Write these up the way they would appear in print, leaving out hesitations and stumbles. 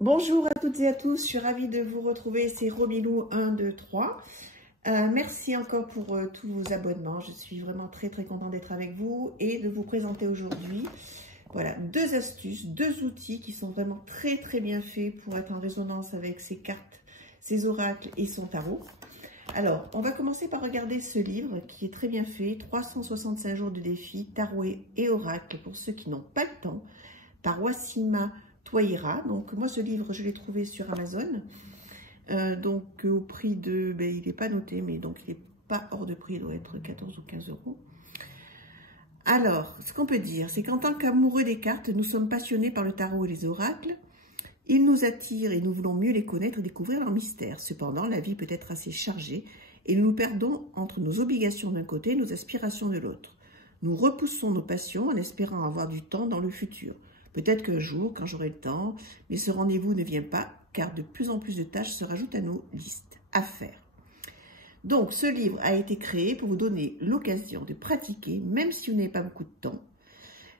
Bonjour à toutes et à tous, je suis ravie de vous retrouver, c'est Romilou 1, 2, 3. Merci encore pour tous vos abonnements, je suis vraiment très contente d'être avec vous et de vous présenter aujourd'hui voilà, deux astuces, deux outils qui sont vraiment très bien faits pour être en résonance avec ces cartes, ces oracles et son tarot. Alors, on va commencer par regarder ce livre qui est très bien fait, 365 jours de défi, tarot et oracle pour ceux qui n'ont pas le temps, par Wassima Touahira. Donc moi ce livre je l'ai trouvé sur Amazon, donc au prix de, il n'est pas noté mais donc il n'est pas hors de prix, il doit être 14 ou 15 euros. Alors ce qu'on peut dire c'est qu'en tant qu'amoureux des cartes, nous sommes passionnés par le tarot et les oracles. Ils nous attirent et nous voulons mieux les connaître et découvrir leur mystère. Cependant la vie peut être assez chargée et nous nous perdons entre nos obligations d'un côté et nos aspirations de l'autre. Nous repoussons nos passions en espérant avoir du temps dans le futur. Peut-être qu'un jour, quand j'aurai le temps, mais ce rendez-vous ne vient pas, car de plus en plus de tâches se rajoutent à nos listes à faire. Donc, ce livre a été créé pour vous donner l'occasion de pratiquer, même si vous n'avez pas beaucoup de temps.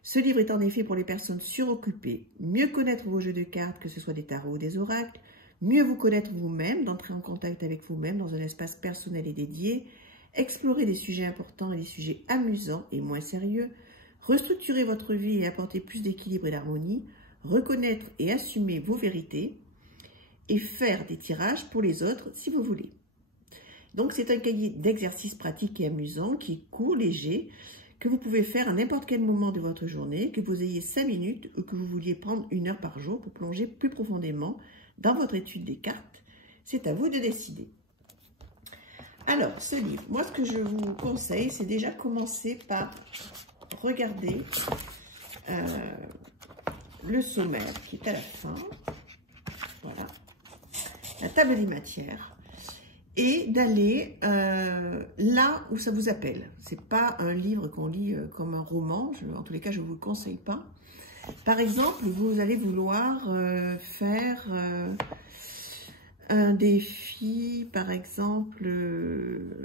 Ce livre est en effet pour les personnes suroccupées. Mieux connaître vos jeux de cartes, que ce soit des tarots ou des oracles, mieux vous connaître vous-même, d'entrer en contact avec vous-même dans un espace personnel et dédié, explorer des sujets importants et des sujets amusants et moins sérieux, restructurer votre vie et apporter plus d'équilibre et d'harmonie, reconnaître et assumer vos vérités et faire des tirages pour les autres si vous voulez. Donc c'est un cahier d'exercices pratiques et amusants qui est court, léger, que vous pouvez faire à n'importe quel moment de votre journée, que vous ayez 5 minutes ou que vous vouliez prendre 1 heure par jour pour plonger plus profondément dans votre étude des cartes. C'est à vous de décider. Alors, ce livre, moi ce que je vous conseille, c'est déjà commencer par regarder le sommaire qui est à la fin, voilà, la table des matières, et d'aller là où ça vous appelle. C'est pas un livre qu'on lit comme un roman, en tous les cas je ne vous le conseille pas. Par exemple, vous allez vouloir faire un défi, par exemple,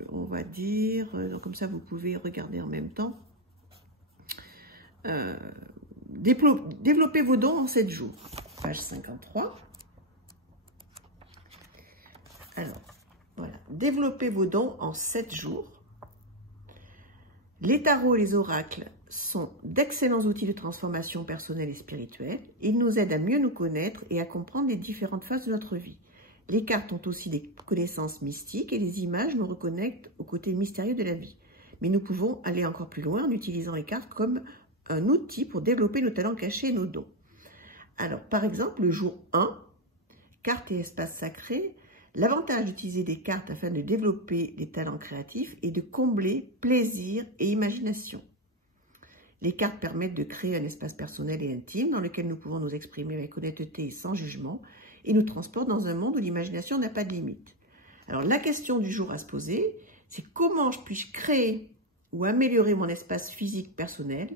on va dire, donc comme ça vous pouvez regarder en même temps. Développer vos dons en 7 jours. Page 53. Alors, voilà. Développer vos dons en 7 jours. Les tarots et les oracles sont d'excellents outils de transformation personnelle et spirituelle. Ils nous aident à mieux nous connaître et à comprendre les différentes phases de notre vie. Les cartes ont aussi des connaissances mystiques et les images nous reconnectent au côté mystérieux de la vie. Mais nous pouvons aller encore plus loin en utilisant les cartes comme un outil pour développer nos talents cachés et nos dons. Alors, par exemple, le jour 1, cartes et espaces sacrés, l'avantage d'utiliser des cartes afin de développer des talents créatifs est de combler plaisir et imagination. Les cartes permettent de créer un espace personnel et intime dans lequel nous pouvons nous exprimer avec honnêteté et sans jugement et nous transportent dans un monde où l'imagination n'a pas de limite. Alors, la question du jour à se poser, c'est comment puis-je créer ou améliorer mon espace physique personnel,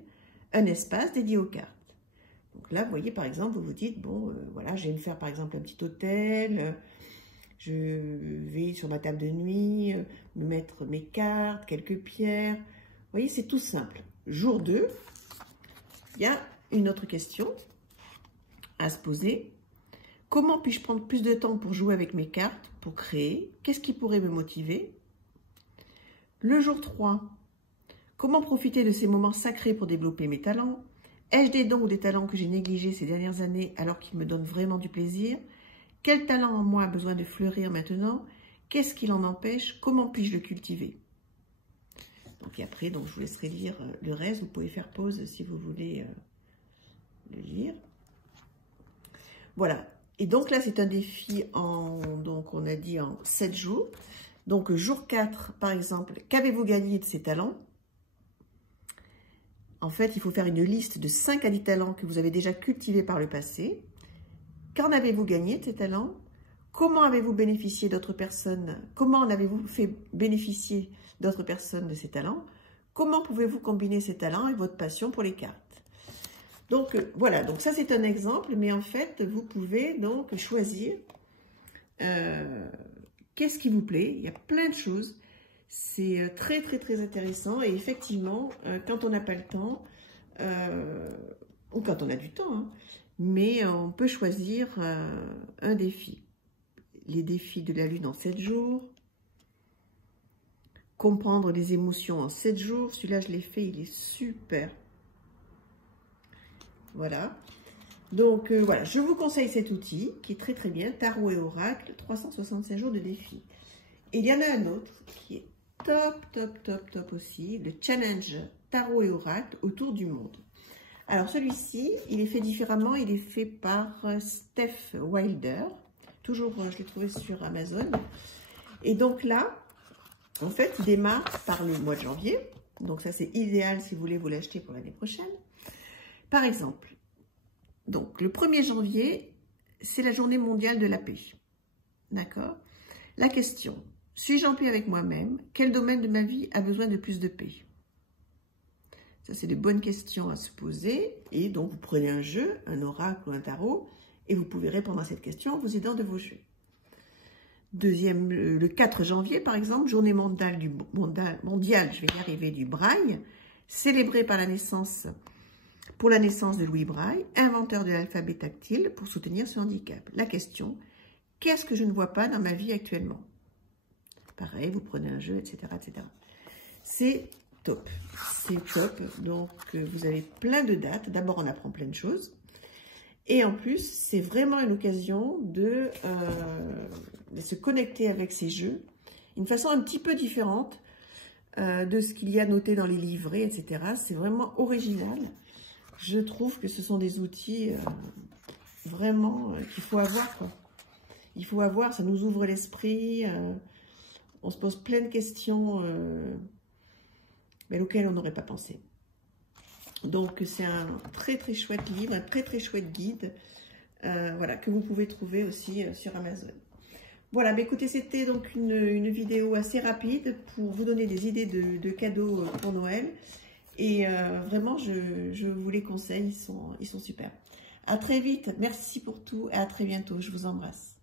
un espace dédié aux cartes. Donc là, vous voyez, par exemple, vous vous dites, bon, voilà, je vais me faire, par exemple, un petit hôtel, je vais sur ma table de nuit, me mettre mes cartes, quelques pierres. Vous voyez, c'est tout simple. Jour 2, il y a une autre question à se poser. Comment puis-je prendre plus de temps pour jouer avec mes cartes, pour créer? Qu'est-ce qui pourrait me motiver? Le jour 3, comment profiter de ces moments sacrés pour développer mes talents? Ai-je des dons ou des talents que j'ai négligés ces dernières années alors qu'ils me donnent vraiment du plaisir? Quel talent en moi a besoin de fleurir maintenant? Qu'est-ce qui l'en empêche? Comment puis-je le cultiver? Donc, et après, donc, je vous laisserai lire le reste. Vous pouvez faire pause si vous voulez le lire. Voilà. Et donc là, c'est un défi donc on a dit en 7 jours. Donc, jour 4, par exemple, qu'avez-vous gagné de ces talents? En fait, il faut faire une liste de 5 à 10 talents que vous avez déjà cultivés par le passé. Qu'en avez-vous gagné de ces talents? Comment avez-vous bénéficié d'autres personnes? Comment en avez-vous fait bénéficier d'autres personnes de ces talents? Comment pouvez-vous combiner ces talents avec votre passion pour les cartes? Donc, voilà. Donc, ça, c'est un exemple. Mais en fait, vous pouvez donc choisir qu'est-ce qui vous plaît. Il y a plein de choses. C'est très intéressant et effectivement, quand on n'a pas le temps, ou quand on a du temps, hein, mais on peut choisir un défi. Les défis de la lune en 7 jours. Comprendre les émotions en 7 jours. Celui-là, je l'ai fait, il est super. Voilà. Donc, voilà, je vous conseille cet outil qui est très très bien. Tarot et Oracle, 365 jours de défi. Et il y en a un autre qui est top aussi. Le challenge Tarot et Oracle autour du monde. Alors, celui-ci, il est fait différemment. Il est fait par Steph Wilder. Toujours, je l'ai trouvé sur Amazon. Et donc là, en fait, il démarre par le mois de janvier. Donc ça, c'est idéal si vous voulez vous l'acheter pour l'année prochaine. Par exemple, donc le 1er janvier, c'est la journée mondiale de la paix. D'accord? La question, suis-je en paix avec moi-même? Quel domaine de ma vie a besoin de plus de paix? Ça, c'est de bonnes questions à se poser. Et donc, vous prenez un jeu, un oracle ou un tarot, et vous pouvez répondre à cette question en vous aidant de vos jeux. Deuxième, le 4 janvier, par exemple, journée mondiale, je vais y arriver, du braille, célébrée par pour la naissance de Louis Braille, inventeur de l'alphabet tactile pour soutenir ce handicap. La question, qu'est-ce que je ne vois pas dans ma vie actuellement? Pareil, vous prenez un jeu, etc. etc. C'est top. C'est top. Donc, vous avez plein de dates. D'abord, on apprend plein de choses. Et en plus, c'est vraiment une occasion de se connecter avec ces jeux. D'une façon un petit peu différente de ce qu'il y a noté dans les livrets, etc. C'est vraiment original. Je trouve que ce sont des outils vraiment qu'il faut avoir, quoi. Il faut avoir, ça nous ouvre l'esprit. On se pose plein de questions mais auxquelles on n'aurait pas pensé. Donc, c'est un très très chouette livre, un très très chouette guide, voilà, que vous pouvez trouver aussi sur Amazon. Voilà, mais écoutez, c'était donc une vidéo assez rapide pour vous donner des idées de cadeaux pour Noël. Et vraiment, je vous les conseille, ils sont super. À très vite, merci pour tout et à très bientôt, je vous embrasse.